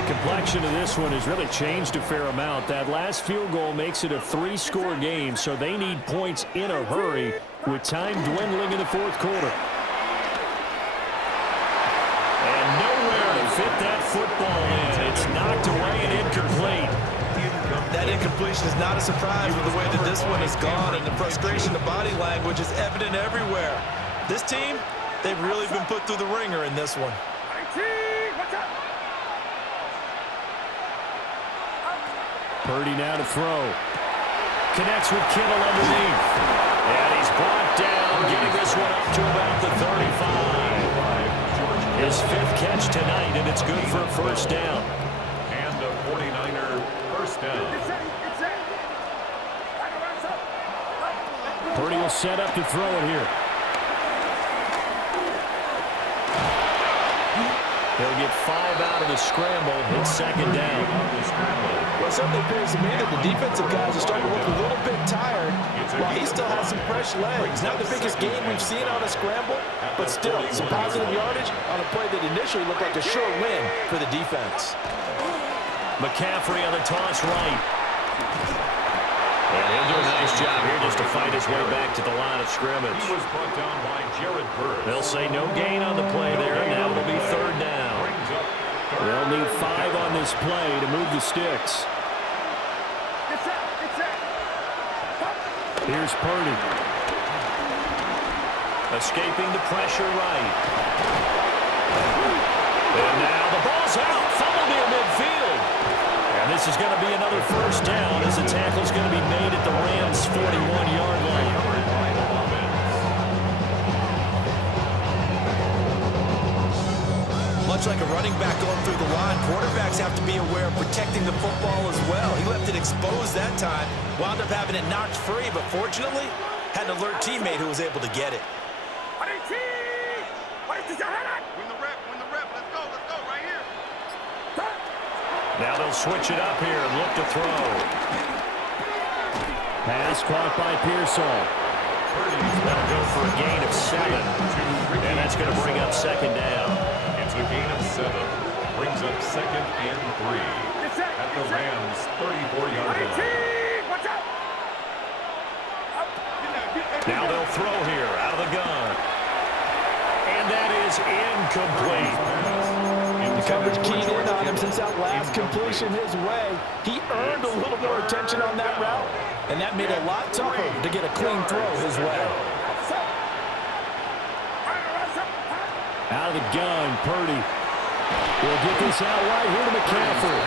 complexion of this one has really changed a fair amount. That last field goal makes it a 3-score game, so they need points in a hurry with time dwindling in the fourth quarter. And nowhere to fit that football in. It's knocked away and incomplete. That incompletion is not a surprise with the way that this one has gone, and the frustration, the body language is evident everywhere. This team, they've really been put through the ringer in this one. Purdy now to throw. Connects with Kittle underneath. And he's brought down, getting this one up to about the 35. His 5th catch tonight, and it's good for a first down. And a 49er first down. Purdy will set up to throw it here. He'll get 5 out of the scramble. It's second down. Well, it certainly appears to me that the defensive guys are starting to look a little bit tired while he still has some fresh legs. Not the biggest game we've seen on a scramble, but still some positive yardage on a play that initially looked like a sure win for the defense. McCaffrey on the toss right. And he'll do a nice job here just to fight his way back to the line of scrimmage. He was brought down by Jared Bird. They'll say no gain on the play there, and now it'll be third down. They'll need 5 on this play to move the sticks. Here's Purdy. Escaping the pressure right. And now the ball's out. Fumble near midfield. And this is going to be another first down as the tackle's going to be made at the Rams' 41-yard line. Much like a running back going through the line, quarterbacks have to be aware of protecting the football as well. He left it exposed that time, wound up having it knocked free, but fortunately, had an alert teammate who was able to get it. Now they'll switch it up here and look to throw. Pass caught by Pearsall. They'll go for a gain of 7, and that's going to bring up second down. It's a gain of 7. Brings up second and 3 at the Rams' 34-yard line. Now they'll throw here out of the gun. And that is incomplete. The coverage keyed in on him since that last completion his way. He earned a little more attention on that route, and that made it a lot tougher to get a clean throw his way. Out of the gun, Purdy will get this out right here to McCaffrey.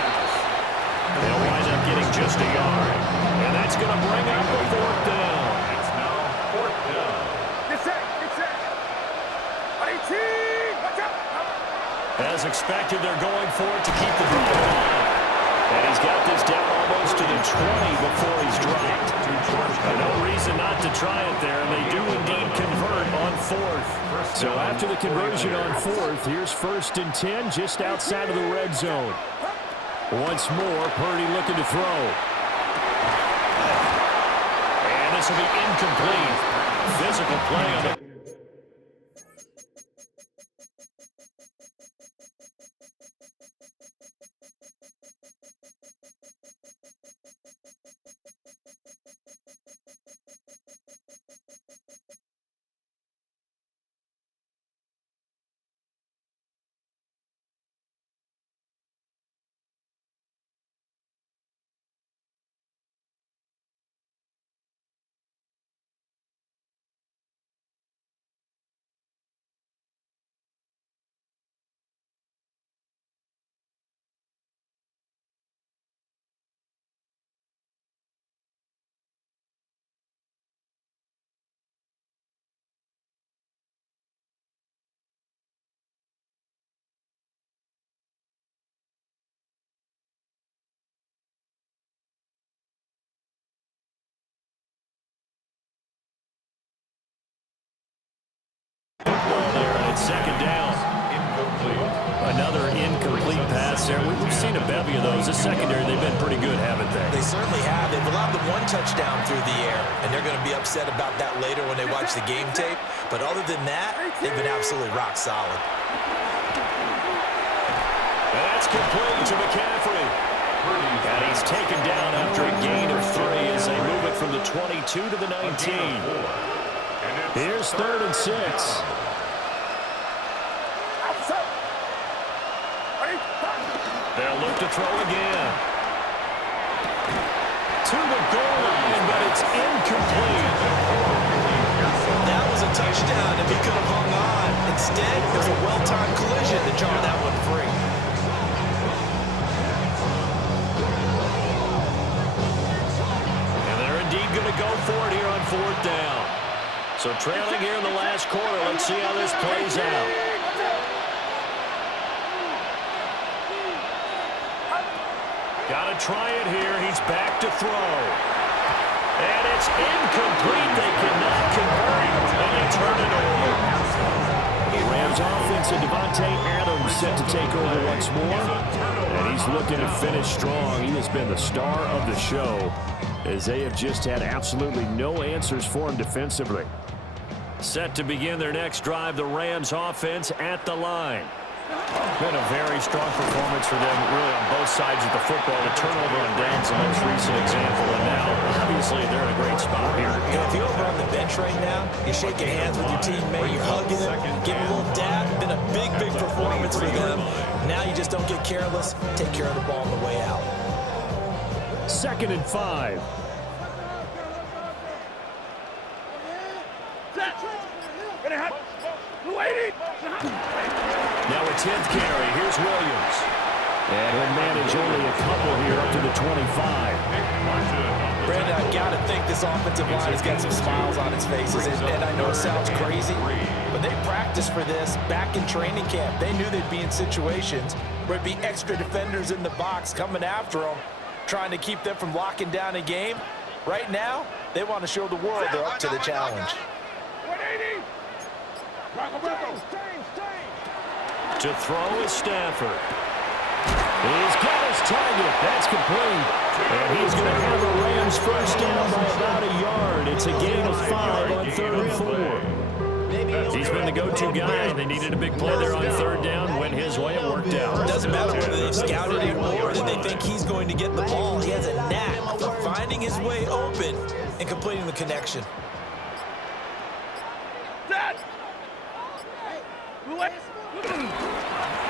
They'll wind up getting just a yard. And that's going to bring up the fourth down. It's now fourth down. As expected, they're going for it to keep the drive alive. And he's got this down almost to the 20 before he's dropped. No reason not to try it there, and they do indeed convert on fourth. So after the conversion on fourth, here's 1st and 10 just outside of the red zone. Once more, Purdy looking to throw. And this will be incomplete. Physical play on the... Second down. Incomplete. Another incomplete pass there. We've seen a bevy of those. The secondary, they've been pretty good, haven't they? They certainly have. They've allowed the 1 touchdown through the air, and they're going to be upset about that later when they watch the game tape. But other than that, they've been absolutely rock solid. That's complete to McCaffrey. And he's taken down after a gain of 3 as they move it from the 22 to the 19. Here's 3rd and 6. They'll look to throw again. To the goal line, but it's incomplete. That was a touchdown if he could have hung on. Instead, it was a well-timed collision to draw that one free. And they're indeed going to go for it here on 4th down. So trailing here in the last quarter. Let's see how this plays out. Got to try it here. He's back to throw. And it's incomplete. They cannot convert. And they turn it over. Rams offense and Devontae Adams set to take over once more. And he's looking to finish strong. He has been the star of the show as they have just had absolutely no answers for him defensively. Set to begin their next drive, the Rams offense at the line. Been a very strong performance for them, really, on both sides of the football. The turnover on down's the most recent example, and now, obviously, they're in a great spot here. If you're over on the bench right now, you're shaking hands with your teammate, you're hugging them, giving a little dab. Been a big, big performance for them. Now you just don't get careless. Take care of the ball on the way out. 2nd and 5. Now a 10th carry. Here's Williams. And he'll manage only a couple here up to the 25. Brandon, I got to think this offensive line has got some smiles on its faces. And I know it sounds crazy, but they practiced for this back in training camp. They knew they'd be in situations where it'd be extra defenders in the box coming after them, trying to keep them from locking down a game. Right now, they want to show the world they're up to the challenge. To throw is Stafford. He's got his target. That's complete. And he's going to have the Rams first down by about a yard. It's a gain of 5 on 3rd and 4. He's been the go-to guy. They needed a big play there on 3rd down. Went his way. It worked out. It doesn't matter whether they've scouted him or that they think he's going to get the ball. He has a knack for finding his way open and completing the connection.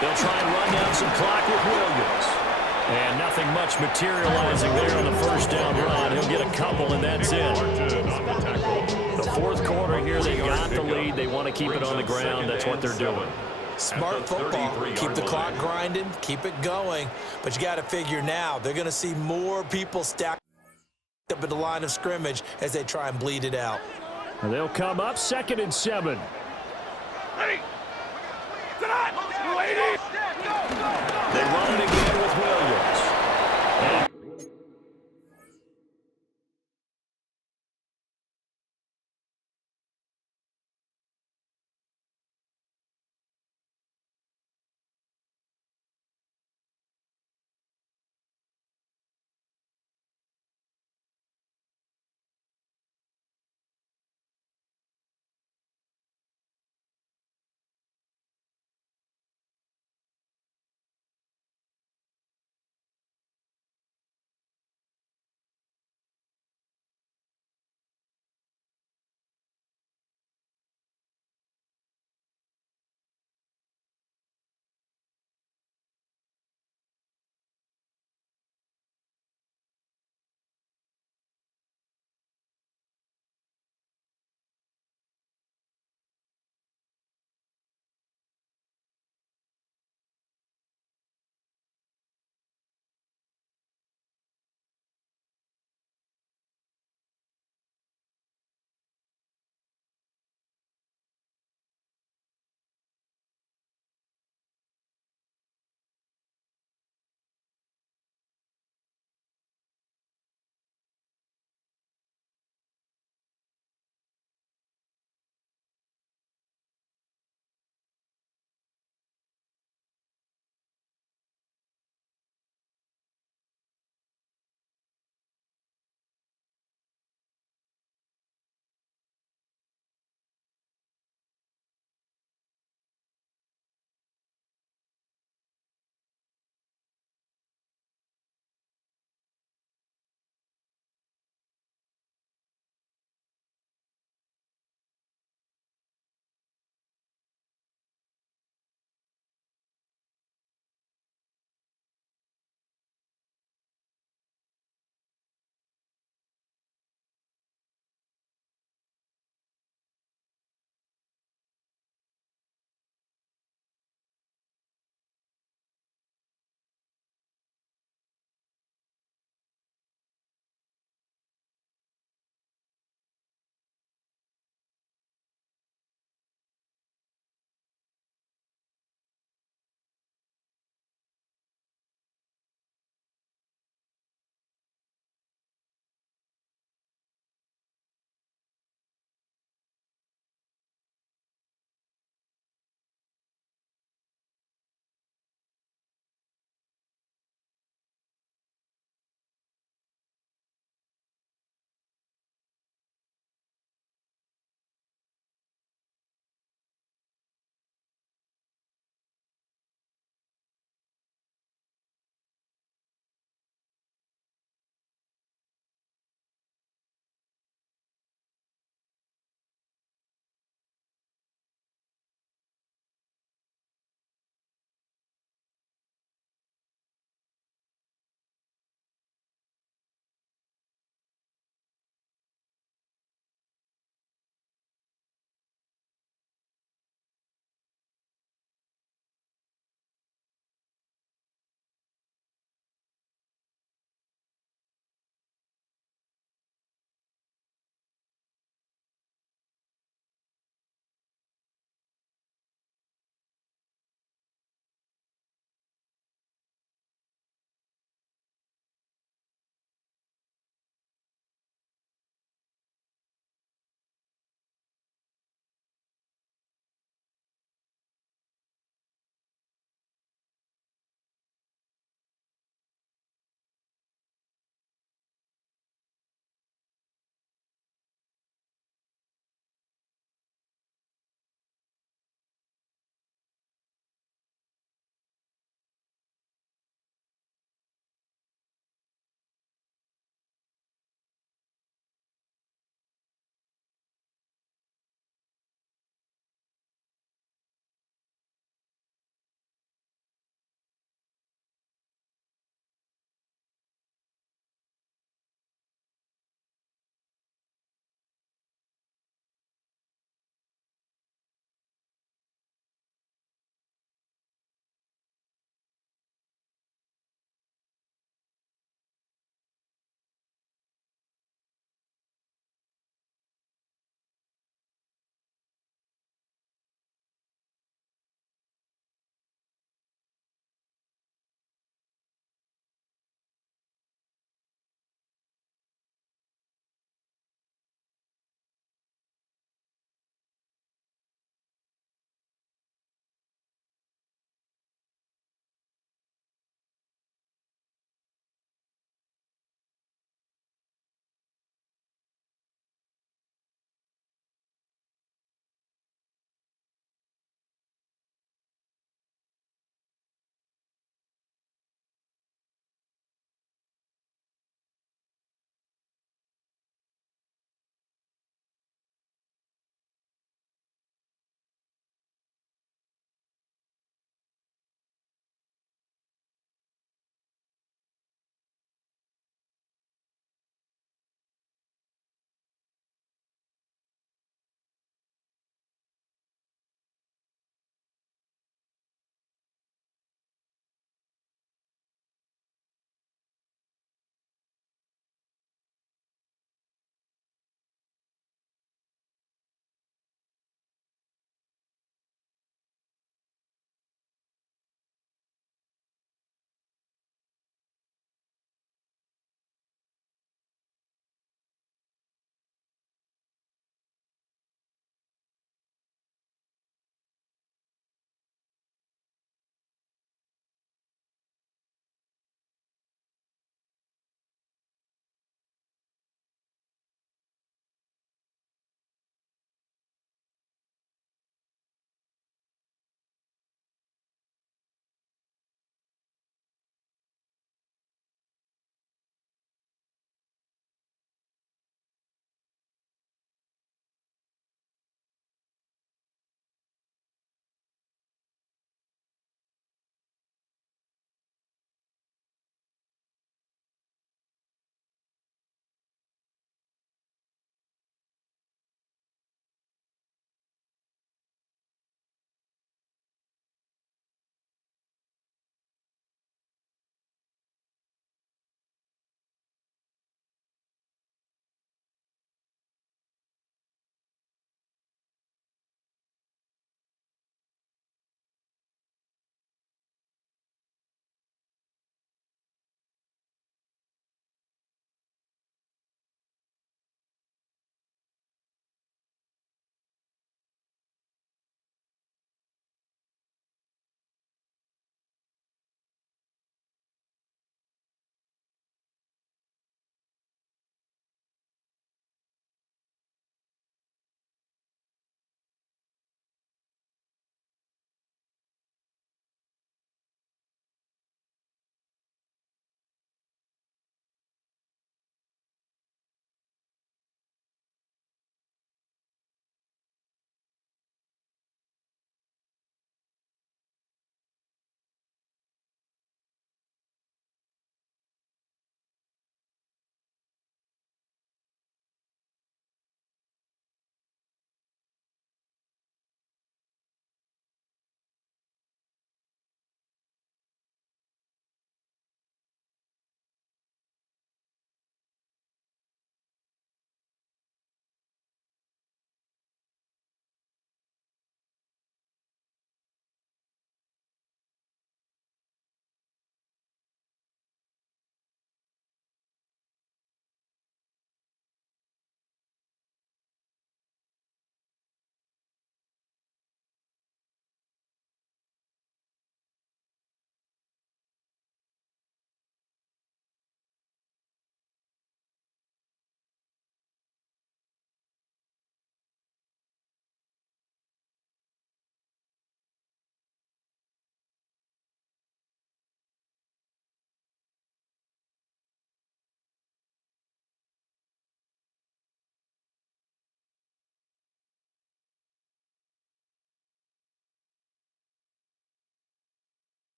They'll try and run down some clock with Williams. And nothing much materializing there on the first down run. He'll get a couple, and that's it. The 4th quarter here, they got the lead. They want to keep it on the ground. That's what they're doing. Smart football. Keep the clock grinding, keep it going. But you got to figure now, they're going to see more people stacked up at the line of scrimmage as they try and bleed it out. And they'll come up 2nd and 7. They run it again with Williams. And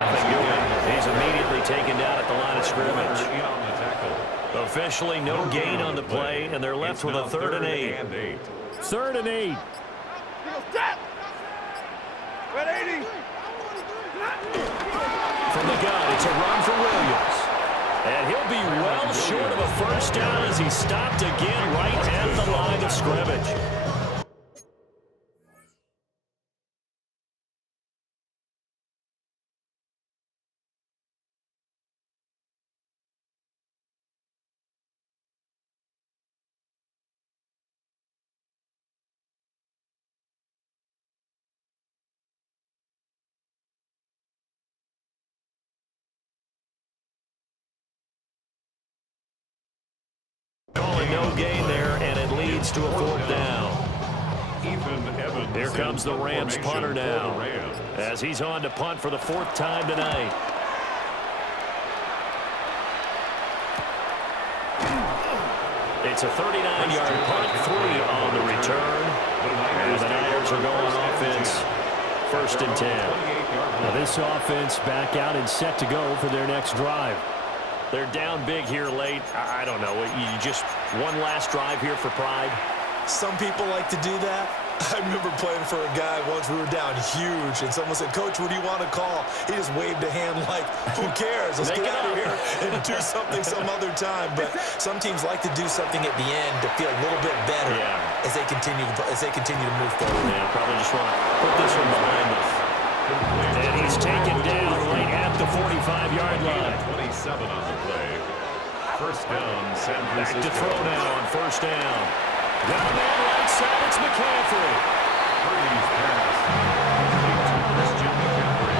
He's immediately taken down at the line of scrimmage. Officially no gain on the play, and they're left with a 3rd and 8. 3rd and 8. From the gun, it's a run for Williams. And he'll be well short of a first down as he's stopped again right at the line of scrimmage. Calling no gain there, and it leads to a 4th down. Here comes the Rams punter now, as he's on to punt for the 4th time tonight. It's a 39-yard punt, 3 on the return. And the Niners are going offense, 1st and 10. Now this offense back out and set to go for their next drive. They're down big here late. I don't know. You just one last drive here for pride. Some people like to do that. I remember playing for a guy once. We were down huge, and someone said, "Coach, what do you want to call?" He just waved a hand like, "Who cares? Let's get out of here and do something some other time." But some teams like to do something at the end to feel a little bit better as they continue to move forward. Yeah, probably just want to put this one behind them. And he's taken down right at the 45-yard line. 27 on the play. 1st down, San Francisco. Back to throw now on 1st down. Got a man right side, it's McCaffrey. Purdy's pass. Christian McCaffrey.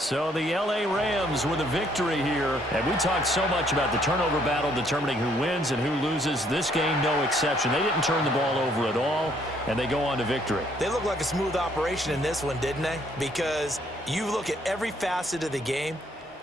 So the L.A. Rams with a victory here. And we talked so much about the turnover battle determining who wins and who loses. This game, no exception. They didn't turn the ball over at all, and they go on to victory. They look like a smooth operation in this one, didn't they? Because you look at every facet of the game,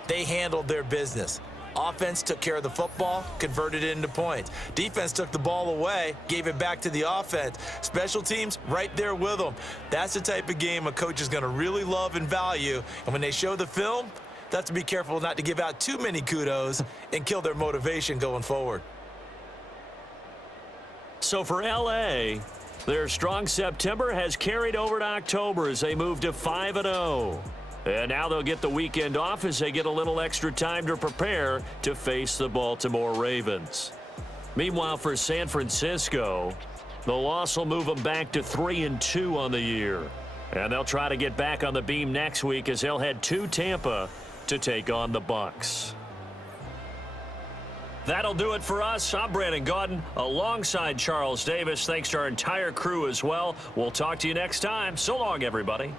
they handled their business. Offense took care of the football, converted it into points. Defense took the ball away, gave it back to the offense. Special teams, right there with them. That's the type of game a coach is going to really love and value. And when they show the film, they have to be careful not to give out too many kudos and kill their motivation going forward. So for L.A., their strong September has carried over to October as they move to 5-0. And now they'll get the weekend off as they get a little extra time to prepare to face the Baltimore Ravens. Meanwhile, for San Francisco, the loss will move them back to 3-2 on the year. And they'll try to get back on the beam next week as they'll head to Tampa to take on the Bucs. That'll do it for us. I'm Brandon Gaudin alongside Charles Davis. Thanks to our entire crew as well. We'll talk to you next time. So long, everybody.